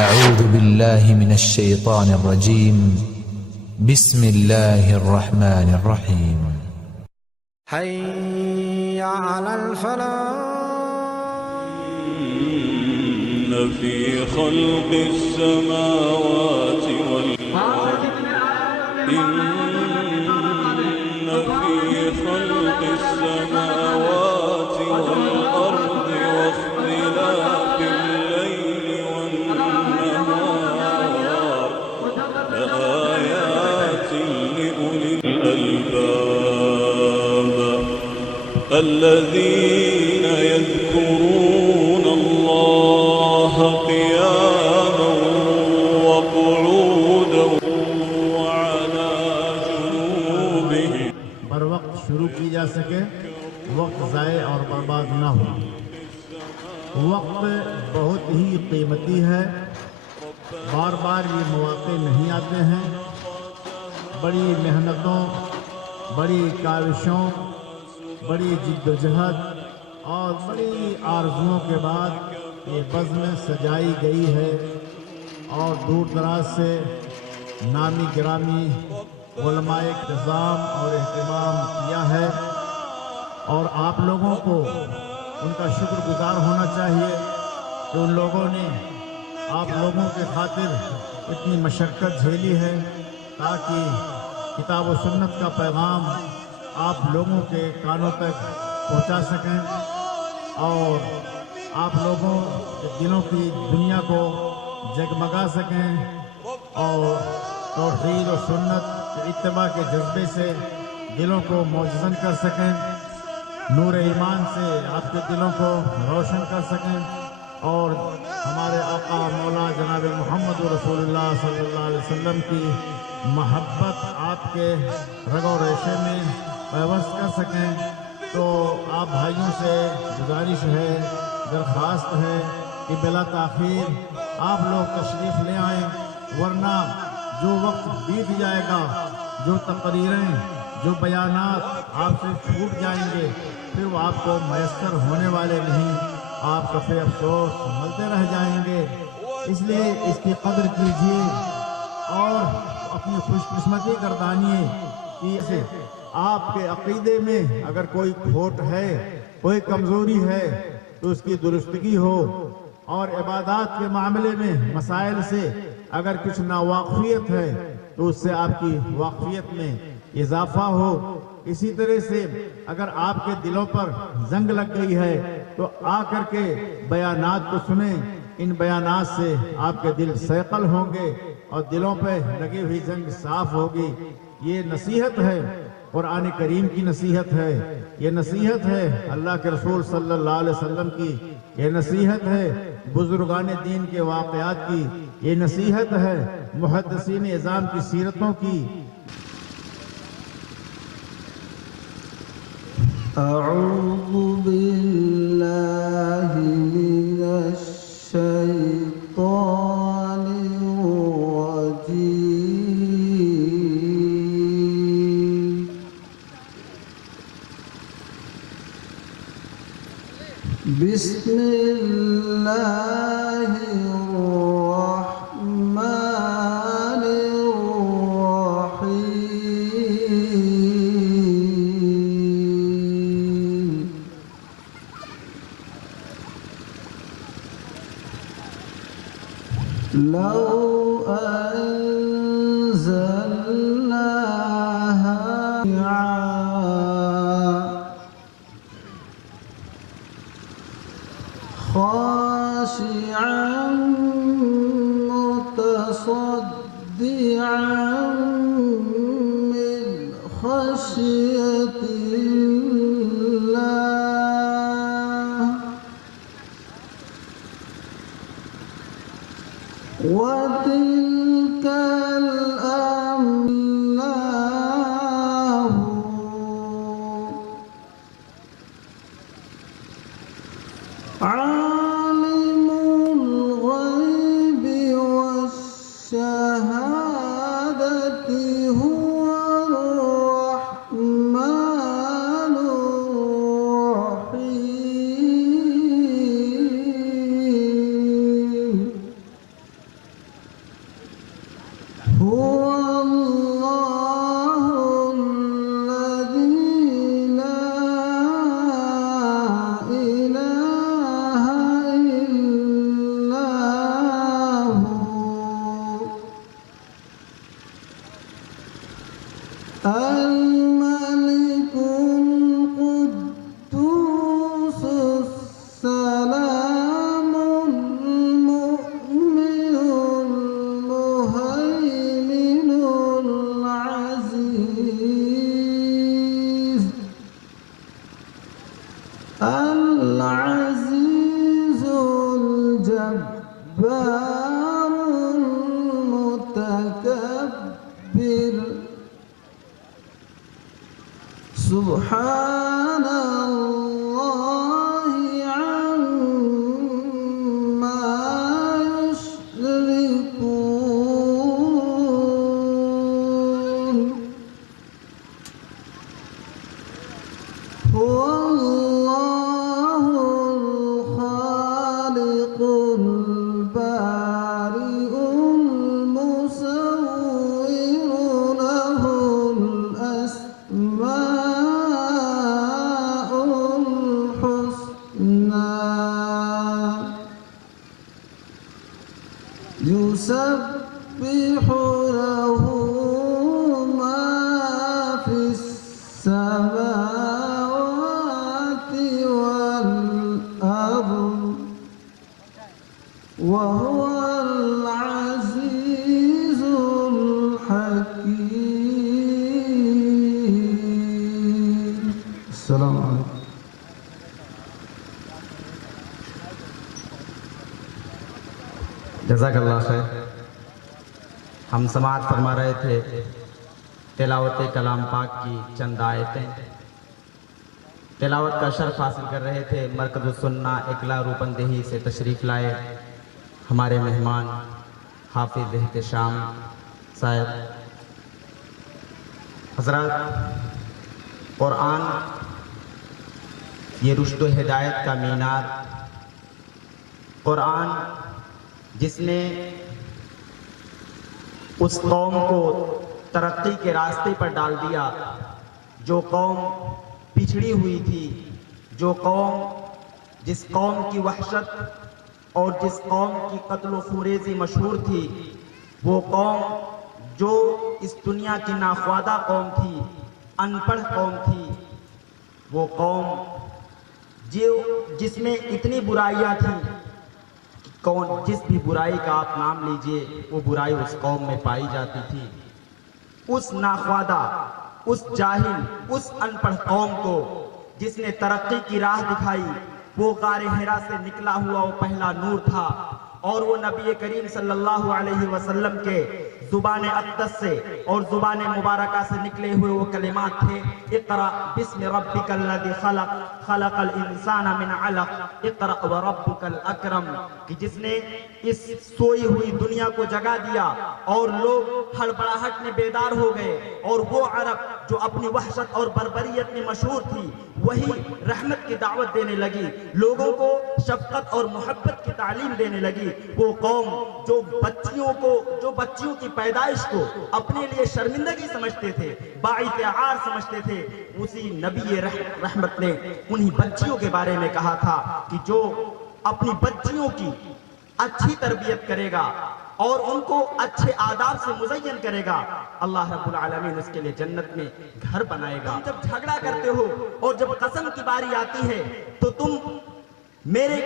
أعوذ بالله من الشيطان الرجيم. بسم الله الرحمن الرحيم. حي على الفلاح. إن في خلق السماوات والأرض إن في خلق السماوات والأرض واختلاف الليل والنهار لآيات لأولي الألباب الذين يذكرون الله قياما وقعودا وعلى جنوبهم. بر وقت شروع کی جا سکے، وقت ضائع اور برباد نہ ہو۔ وقت بہت ہی قیمتی ہے، بار بار یہ مواقع نہیں آتے ہیں۔ بڑی محنتوں، بڑی کاوشوں، بڑی جد و جہد اور بڑی آرزوؤں کے بعد یہ بزم سجائی گئی ہے اور دور دراز سے نامی گرامی علماء انتظام اور اہتمام کیا ہے، اور آپ لوگوں کو ان کا شکر گزار ہونا چاہیے کہ ان لوگوں نے آپ لوگوں کے خاطر اتنی مشقت جھیلی ہے تاکہ کتاب و سنت کا پیغام آپ لوگوں کے کانوں تک پہنچا سکیں اور آپ لوگوں کے دلوں کی دنیا کو جگمگا سکیں اور توحید و سنت کے اتباع کے جذبے سے دلوں کو معززن کر سکیں، نور ایمان سے آپ کے دلوں کو روشن کر سکیں اور ہمارے آقا مولا جناب محمد رسول اللہ صلی اللہ علیہ وسلم کی محبت آپ کے رگ و ریشے میں پیوست کر سکیں۔ تو آپ بھائیوں سے گزارش ہے، درخواست ہے کہ بلا تاخیر آپ لوگ تشریف لے آئیں، ورنہ جو وقت بیت جائے گا، جو تقریریں، جو بیانات آپ سے چھوٹ جائیں گے، پھر وہ آپ کو میسر ہونے والے نہیں، آپ کفے افسوس ملتے رہ جائیں گے۔ اس لیے اس کی قدر کیجیے اور اپنی خوش قسمتی گردانیے کہ آپ کے عقیدے میں اگر کوئی کھوٹ ہے، کوئی کمزوری ہے تو اس کی درستگی ہو، اور عبادات کے معاملے میں مسائل سے اگر کچھ ناواقفیت ہے تو اس سے آپ کی واقفیت میں اضافہ ہو۔ اسی طرح سے اگر آپ کے دلوں پر زنگ لگ گئی ہے تو آ کر کے بیانات کو سنیں، ان بیانات سے آپ کے دل صیقل ہوں گے اور دلوں پہ لگی ہوئی زنگ صاف ہوگی۔ یہ نصیحت ہے، قرآن کریم کی نصیحت ہے، یہ نصیحت ہے اللہ کے رسول صلی اللہ علیہ وسلم کی، یہ نصیحت ہے بزرگان دین کے واقعات کی، یہ نصیحت ہے محدثین اعظام کی سیرتوں کی۔ اعوذ باللہ من الشیطان الرجیم۔ بسم اللہ الرحمن الرحیم۔ لو أنزلناها خاشعا متصدعا من خشية الله وتلك الأمثال عالم الغيب والشهادة هو الرحمن الرحيم۔ سبحان الله عما يشركون هو الله الخالق البارئ المصور له الأسماء الحسنى يسبح له ما في السماوات والأرض وهو العزيز الحكيم. السلام عليكم. جزاک اللہ خیر. ہم سماعت فرما رہے تھے تلاوت کلام پاک کی چند آیتیں. تلاوت کا شرف حاصل کر رہے تھے. مرکز السنہ اکلا روپندہی سے تشریف لائے ہمارے مہمان حافظ احتشام صاحب. حضرات، قرآن یہ رشد و ہدایت کا مینار، قرآن جس نے اس قوم کو ترقی کے راستے پر ڈال دیا جو قوم پچھڑی ہوئی تھی، جس قوم کی وحشت اور جس قوم کی قتل و خوریزی مشہور تھی، وہ قوم جو اس دنیا کی ناخوادہ قوم تھی، ان پڑھ قوم تھی، وہ قوم جس میں اتنی برائیاں تھیں، جس بھی برائی کا آپ نام لیجئے وہ برائی اس قوم میں پائی جاتی تھی. اس ناخوادہ، اس جاہل، اس ان پڑھ قوم کو جس نے ترقی کی راہ دکھائی، وہ غار حرا سے نکلا ہوا وہ پہلا نور تھا، اور وہ نبی کریم صلی اللہ علیہ وسلم کے زبان اقدس سے اور زبان مبارکہ سے نکلے ہوئے وہ کلمات تھے: اقرأ بسم ربک الذی خلق خلق الانسان من علق اقرأ وربک الاکرم. کہ جس نے اس سوئی ہوئی دنیا کو جگا دیا اور لوگ ہڑبڑاہٹ میں بیدار ہو گئے، اور وہ عرب جو اپنی وحشت اور بربریت میں مشہور تھی وہی رحمت کی دعوت دینے لگی، لوگوں کو شفقت اور محبت کی تعلیم دینے لگی. وہ قوم جو بچیوں کی پیدائش کو اپنے لیے شرمندگی سمجھتے تھے، باعث عار سمجھتے تھے، اسی نبی رحمت نے انہی بچیوں کے بارے میں کہا تھا کہ جو اپنی بچیوں کی اچھی تربیت کرے گا اور ان کو اچھے آداب سے مزین کرے گا، اللہ رب العالمین اس کے لیے جنت میں گھر بنائے گا. تم جب جھگڑا کرتے ہو اور جب قسم کی باری آتی ہے تو تم میرے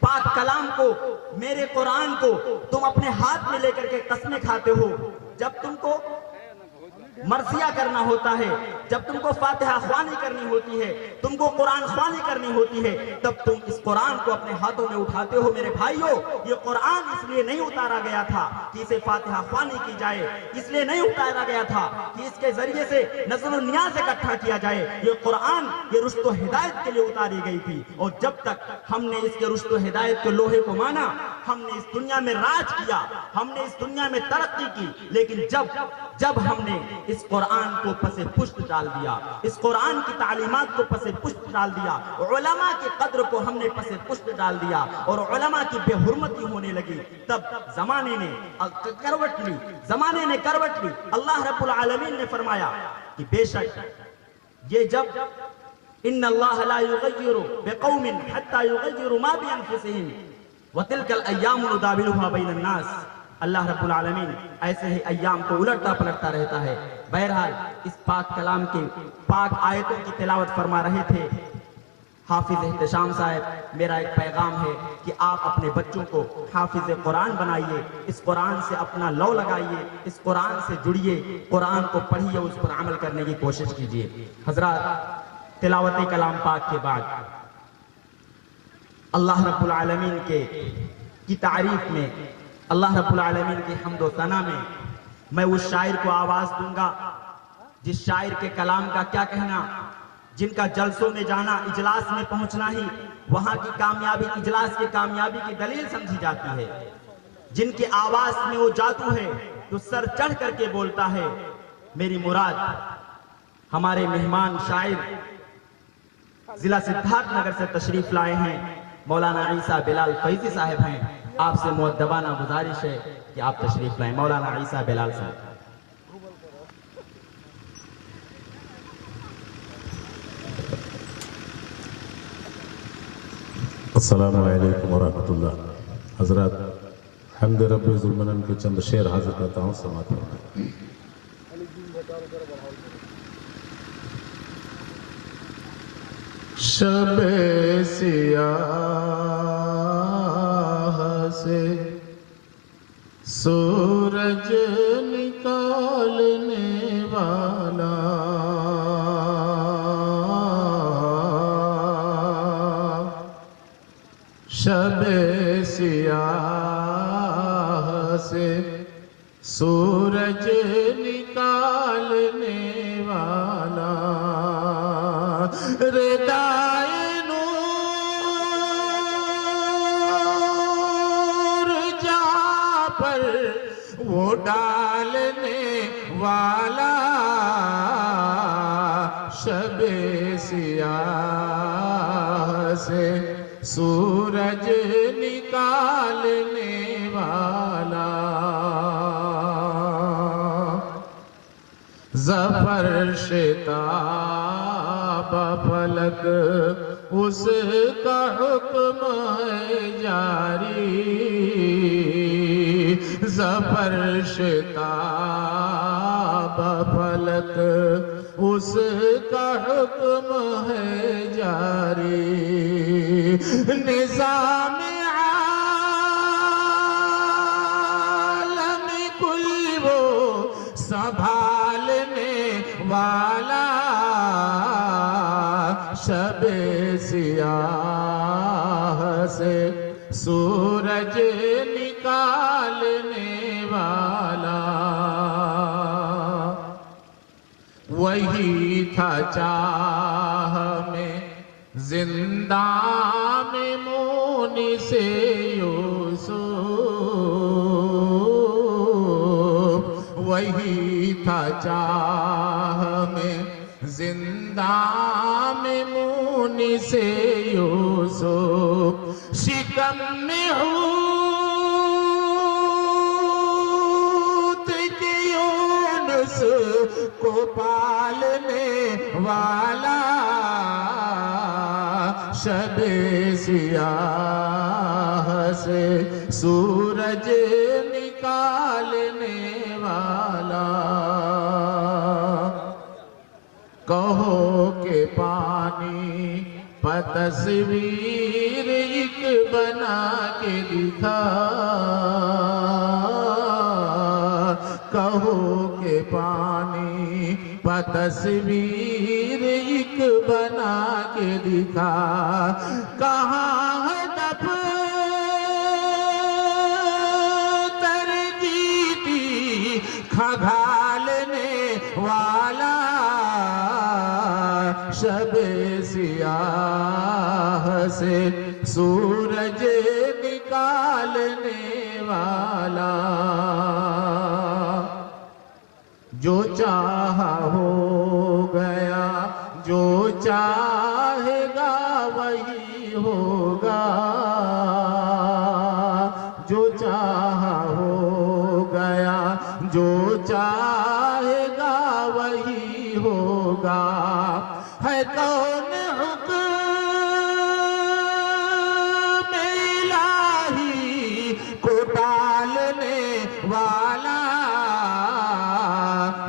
پاک کلام کو، میرے قرآن کو تم اپنے ہاتھ میں لے کر کے قسمیں کھاتے ہو. جب تم کو مرثیہ کرنا ہوتا ہے، جب تم کو فاتحہ خوانی کرنی ہوتی ہے، تم کو قرآن خوانی کرنی ہوتی ہے، تب تم اس قرآن کو اپنے ہاتھوں میں اٹھاتے ہو. میرے بھائیو، یہ قرآن اس لیے نہیں اتارا گیا تھا کہ اسے فاتحہ خوانی کی جائے، اس لیے نہیں اتارا گیا تھا کہ اس کے ذریعے سے نظر و نیاز اکٹھا کیا جائے. یہ قرآن یہ رشد و ہدایت کے لیے اتاری گئی تھی، اور جب تک ہم نے اس کے رشد و ہدایت کے لوہے کو مانا، ہم نے اس دنیا میں راج کیا، ہم نے اس دنیا میں ترقی کی. لیکن جب ہم نے اس قرآن کو پس پشت ڈال دیا، اس قرآن کی تعلیمات کو پس پشت ڈال دیا، علماء کی قدر کو ہم نے پس پشت ڈال دیا اور علماء کی بے حرمتی ہونے لگی، تب زمانے نے کروٹ لی. اللہ رب العالمین نے فرمایا کہ بے شک یہ جب ان اللہ لا یغیر بقوم حتی یغیروا ما بانفسہم وتلک الایام نداولها بین الناس. اللہ رب العالمین ایسے ہی ایام کو الٹتا پلٹتا رہتا ہے. بہرحال اس پاک کلام کی پاک آیتوں کی تلاوت فرما رہے تھے حافظ احتشام صاحب. میرا ایک پیغام ہے کہ آپ اپنے بچوں کو حافظ قرآن بنائیے، اس قرآن سے اپنا لو لگائیے، اس قرآن سے جڑیے، قرآن کو پڑھیے، اس پر عمل کرنے کی کوشش کیجیے. حضرات، تلاوت کلام پاک کے بعد اللہ رب العالمین کی تعریف میں، اللہ رب العالمین کی حمد و ثنا میں میں اس شاعر کو آواز دوں گا جس شاعر کے کلام کا کیا کہنا، جن کا جلسوں میں جانا، اجلاس میں پہنچنا ہی وہاں کی کامیابی، اجلاس کی کامیابی کی دلیل سمجھی جاتی ہے، جن کی آواز میں وہ جادو ہے جو سر چڑھ کر کے بولتا ہے میری مراد۔ ہمارے مہمان شاعر ضلع سدھارتھ نگر سے تشریف لائے ہیں، مولانا عیسیٰ بلال فیضی صاحب ہیں۔ آپ سے مؤدبانہ گزارش ہے کہ آپ تشریف لائیں۔ مولانا عیسیٰ بلال صاحب۔ السلام علیکم ورحمۃ اللہ۔ حضرات، حمد رب ذوالمنن کے چند شعر حاضر کرتا ہوں، سماعت فرمائیں۔ شب سیاہ سے سورج نکالنے والا، شب سیاہ سے سورج نکالنے والا، ردائے نور جہاں پر وہ ڈالنے والا، شب سیاہ سے سورج نکالنے والا، ظفر شتاب فلک اس کا حکم ہے جاری، ظفر شتاب فلک اس کا حکم ہے جاری، نظام عالم کل وہ سنبھالنے والا، شب سیاہ سے سورج نکالنے والا، وہی تھا چاہ میں زنداں میں مونس یوسف، وہی تھا چاہ میں زنداں میں مونس یوسف، شکم میں حوت کے یونس کو پالنے والا، شب سیاہ سے سورج نکالنے والا، کہو کہ پانی پر تصویر ایک بنا کے دکھا، کہو کہ پانی پر تصویر ایک بنا کے دکھا، کہاں ہے دفتر جیتی کھنگالنے والا، شب سیاہ سے سورج نکالنے والا، جو چاہا ہو گیا، جو چاہے گا وہی ہوگا، جو چاہا ہو گیا، جو چاہے گا وہی ہوگا، ہے کون حکم الہی کو ڈالنے والا،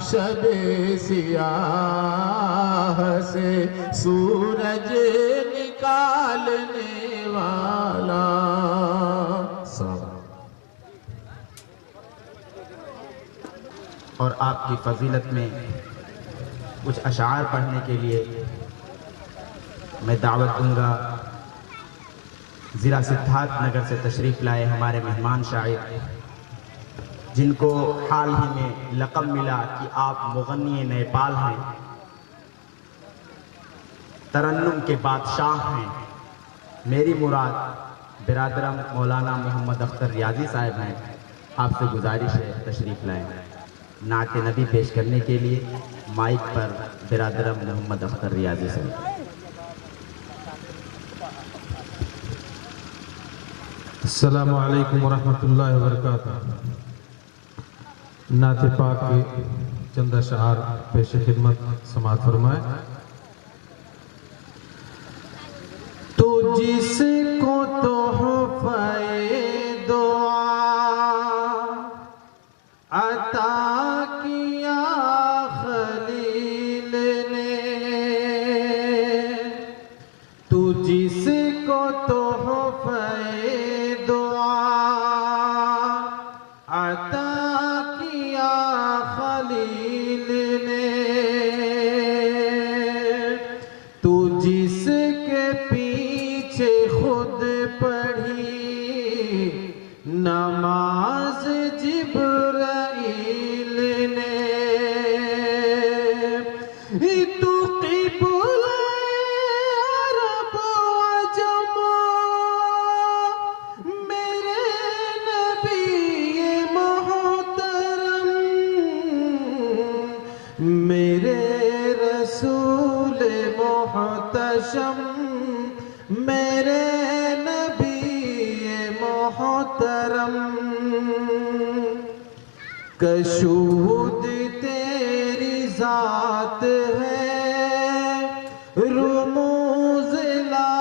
شب سیاہ سے سورج نکالنے والا۔ اور آپ کی فضیلت میں کچھ اشعار پڑھنے کے لیے میں دعوت دوں گا ضلع سدھارتھ نگر سے تشریف لائے ہمارے مہمان شاعر، جن کو حال ہی میں لقب ملا کہ آپ مغنی نیپال ہیں، ترنم کے بادشاہ ہیں. میری مراد برادرم مولانا محمد اختر ریاضی صاحب ہیں. آپ سے گزارش ہے تشریف لائیں. نعت نبی پیش کرنے کے لیے مائک پر برادرم محمد اختر ریاضی صاحب. السلام علیکم ورحمۃ اللہ وبرکاتہ. نعت پاک کے چند اشعار پیش خدمت سماعت فرمائے. تو جس کو تحفہ دعا عطا کیا خلیل نے، تو جس کو تحفہ عطا کیا خلیل نے، تو جس کے پیچھے خود پڑھی نماز جبرائیل نے، تو قبلہ عرب و عجم میرے نبی محترم، میرے رسول محتشم، میرے نبی محترم. کشود تیری ذات ہے، رموز لا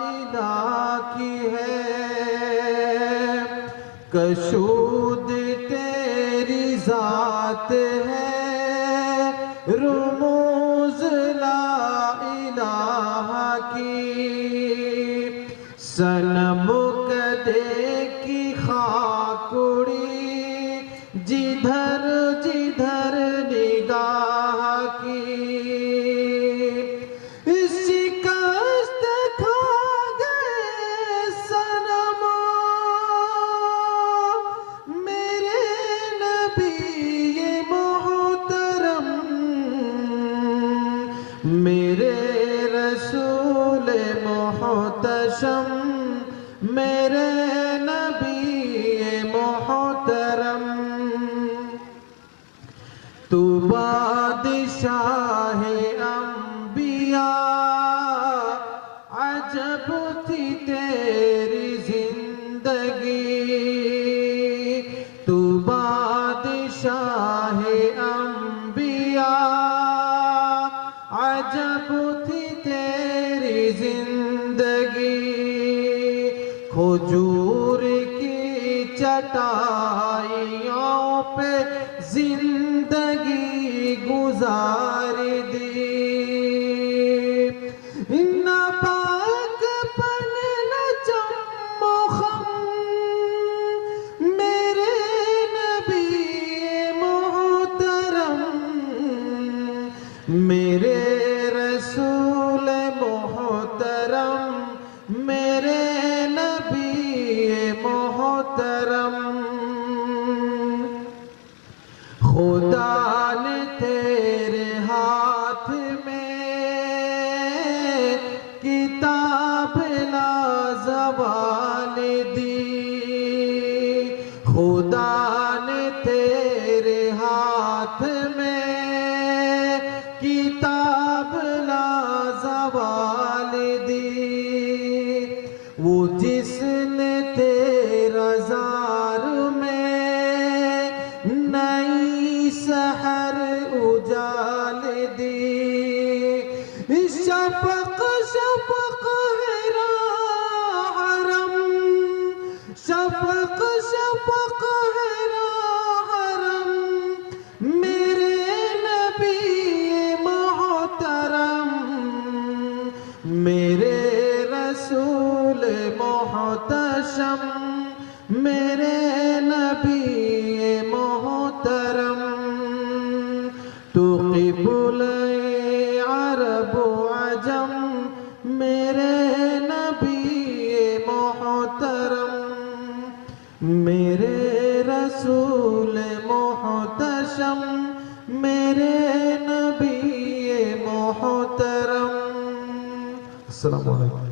الہ کی ہے. کشود تیری ذات ہے، رموز لا الہ کی. صنم کدے کی خاک اڑی جدھر جدھر نگاہ کی. شکست کھا گئے صنم میرے نبی محترم، میرے رسول محتشم، میرے نبی محترم. تو بادشاہ انبیاء عجب تھی تیری زندگی، تو بادشاہ انبیاء عجب تھی تیری زندگی. کھجور کی چٹائیوں پہ زندگی گزار دی، ناپاک پن نہ چم و خم میرے نبی محترم، میرے رسول محترم، میرے نبی محترم. خدا نے تیرے ہاتھ میں کتاب لازوال دی، خدا نے تیرے ہاتھ میں کتاب لازوال دی. وہ جس نے تیرا زار میں نئی سحر اجال دی، شفق شفق ہے راہ حرم، شفق شفق ہے راہ حرم، میرے نبی محترم، میرے رسول محتشم، میرے نبی محترم. تو قبلہ عرب و عجم میرے نبی محترم، میرے رسول محتشم، میرے نبی محترم. السلام علیکم.